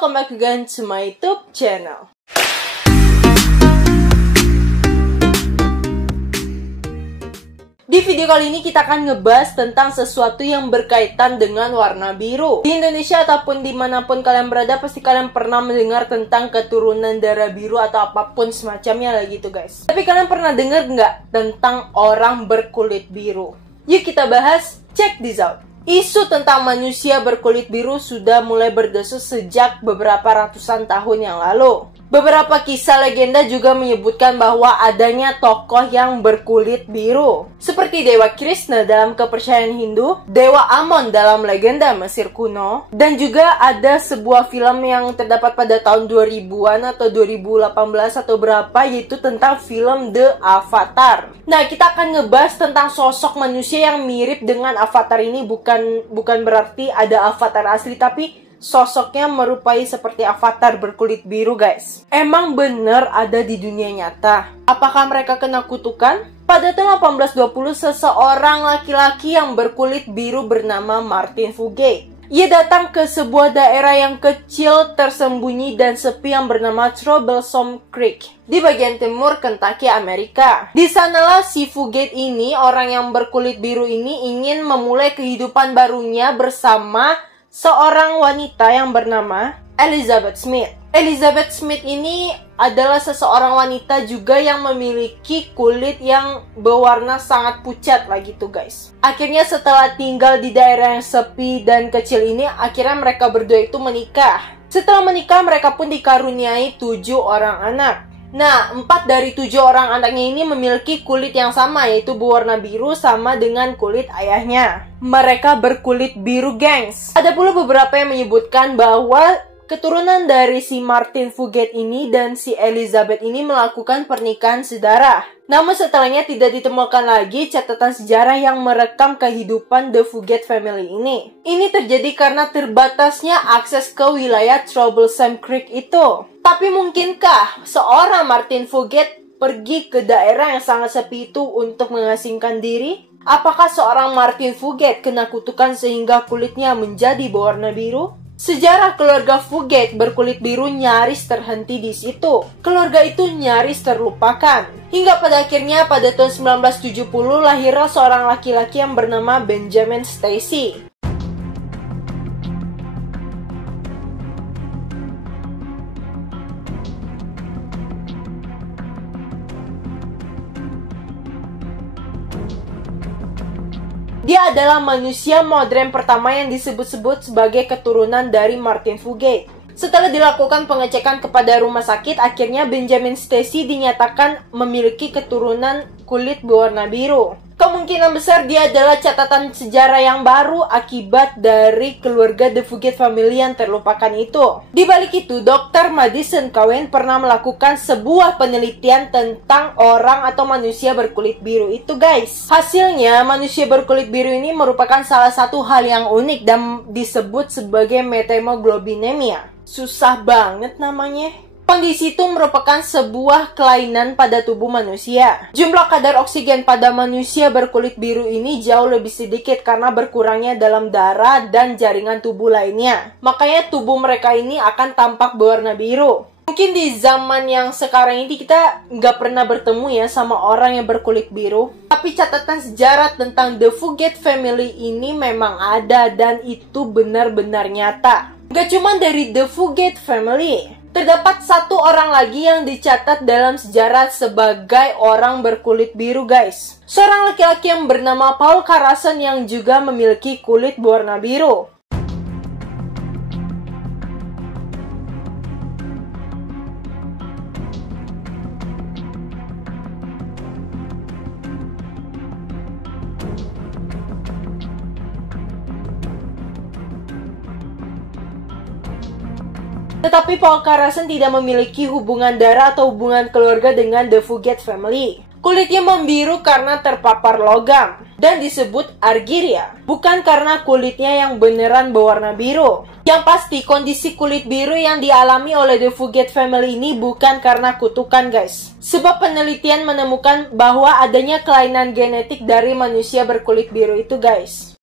welcome back again to my YouTube channel. Di video kali ini kita akan ngebahas tentang sesuatu yang berkaitan dengan warna biru. Di Indonesia ataupun dimanapun kalian berada, pasti kalian pernah mendengar tentang keturunan darah biru atau apapun semacamnya lah gitu guys. Tapi kalian pernah dengar nggak tentang orang berkulit biru? Yuk kita bahas, check this out. Isu tentang manusia berkulit biru sudah mulai berdesus sejak beberapa ratusan tahun yang lalu. Beberapa kisah legenda juga menyebutkan bahwa adanya tokoh yang berkulit biru, seperti Dewa Krishna dalam kepercayaan Hindu, Dewa Amon dalam legenda Mesir kuno, dan juga ada sebuah film yang terdapat pada tahun 2000-an atau 2018 atau berapa, yaitu tentang film The Avatar. Nah, kita akan ngebahas tentang sosok manusia yang mirip dengan Avatar ini, bukan berarti ada Avatar asli, tapi sosoknya merupai seperti Avatar berkulit biru guys. Emang bener ada di dunia nyata. Apakah mereka kena kutukan? Pada tahun 1820, seseorang laki-laki yang berkulit biru bernama Martin Fugate. Ia datang ke sebuah daerah yang kecil, tersembunyi dan sepi yang bernama Troublesome Creek di bagian timur Kentucky, Amerika. Di sanalah si Fugate ini, orang yang berkulit biru ini, ingin memulai kehidupan barunya bersama seorang wanita yang bernama Elizabeth Smith. Elizabeth Smith ini adalah seseorang wanita juga yang memiliki kulit yang berwarna sangat pucat lah gitu guys. Akhirnya setelah tinggal di daerah yang sepi dan kecil ini, akhirnya mereka berdua itu menikah. Setelah menikah, mereka pun dikaruniai 7 orang anak. Nah, 4 dari 7 orang anaknya ini memiliki kulit yang sama, yaitu berwarna biru sama dengan kulit ayahnya. Mereka berkulit biru, gengs. Ada pula beberapa yang menyebutkan bahwa keturunan dari si Martin Fugate ini dan si Elizabeth ini melakukan pernikahan sedarah. Namun setelahnya tidak ditemukan lagi catatan sejarah yang merekam kehidupan The Fugate family ini. Ini terjadi karena terbatasnya akses ke wilayah Troublesome Creek itu. Tapi mungkinkah seorang Martin Fugate pergi ke daerah yang sangat sepi itu untuk mengasingkan diri? Apakah seorang Martin Fugate kena kutukan sehingga kulitnya menjadi berwarna biru? Sejarah keluarga Fugate berkulit biru nyaris terhenti di situ. Keluarga itu nyaris terlupakan. Hingga pada akhirnya pada tahun 1970 lahirlah seorang laki-laki yang bernama Benjamin Stacy. Dia adalah manusia modern pertama yang disebut-sebut sebagai keturunan dari Martin Fugate. Setelah dilakukan pengecekan kepada rumah sakit, akhirnya Benjamin Stacy dinyatakan memiliki keturunan kulit berwarna biru. Kemungkinan besar dia adalah catatan sejarah yang baru akibat dari keluarga The Fugate family yang terlupakan itu. Di balik itu, Dr. Madison Cowan pernah melakukan sebuah penelitian tentang orang atau manusia berkulit biru itu guys. Hasilnya, manusia berkulit biru ini merupakan salah satu hal yang unik dan disebut sebagai methemoglobinemia. Susah banget namanya. Kondisi itu merupakan sebuah kelainan pada tubuh manusia. Jumlah kadar oksigen pada manusia berkulit biru ini jauh lebih sedikit karena berkurangnya dalam darah dan jaringan tubuh lainnya. Makanya tubuh mereka ini akan tampak berwarna biru. Mungkin di zaman yang sekarang ini kita nggak pernah bertemu ya sama orang yang berkulit biru. Tapi catatan sejarah tentang The Fugate family ini memang ada dan itu benar-benar nyata. Nggak cuma dari The Fugate family. Terdapat satu orang lagi yang dicatat dalam sejarah sebagai orang berkulit biru guys. Seorang laki-laki yang bernama Paul Carrason yang juga memiliki kulit berwarna biru. Tetapi Paul Carrason tidak memiliki hubungan darah atau hubungan keluarga dengan The Fugate family. Kulitnya membiru karena terpapar logam dan disebut argyria, bukan karena kulitnya yang beneran berwarna biru. Yang pasti kondisi kulit biru yang dialami oleh The Fugate family ini bukan karena kutukan guys. Sebab penelitian menemukan bahwa adanya kelainan genetik dari manusia berkulit biru itu guys.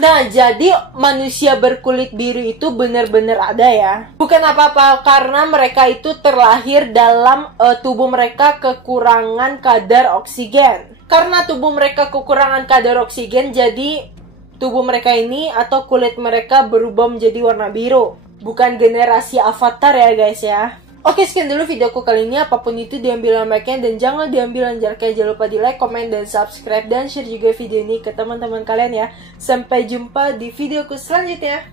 Nah, jadi manusia berkulit biru itu benar-benar ada ya. Bukan apa-apa, karena mereka itu terlahir dalam tubuh mereka kekurangan kadar oksigen. Karena tubuh mereka kekurangan kadar oksigen, jadi tubuh mereka ini atau kulit mereka berubah menjadi warna biru. Bukan generasi avatar ya guys ya. Oke, sekian dulu videoku kali ini. Apapun itu diambil like-nya dan jangan diambil jaraknya. Jangan lupa di like, komen, dan subscribe. Dan share juga video ini ke teman-teman kalian ya. Sampai jumpa di videoku selanjutnya.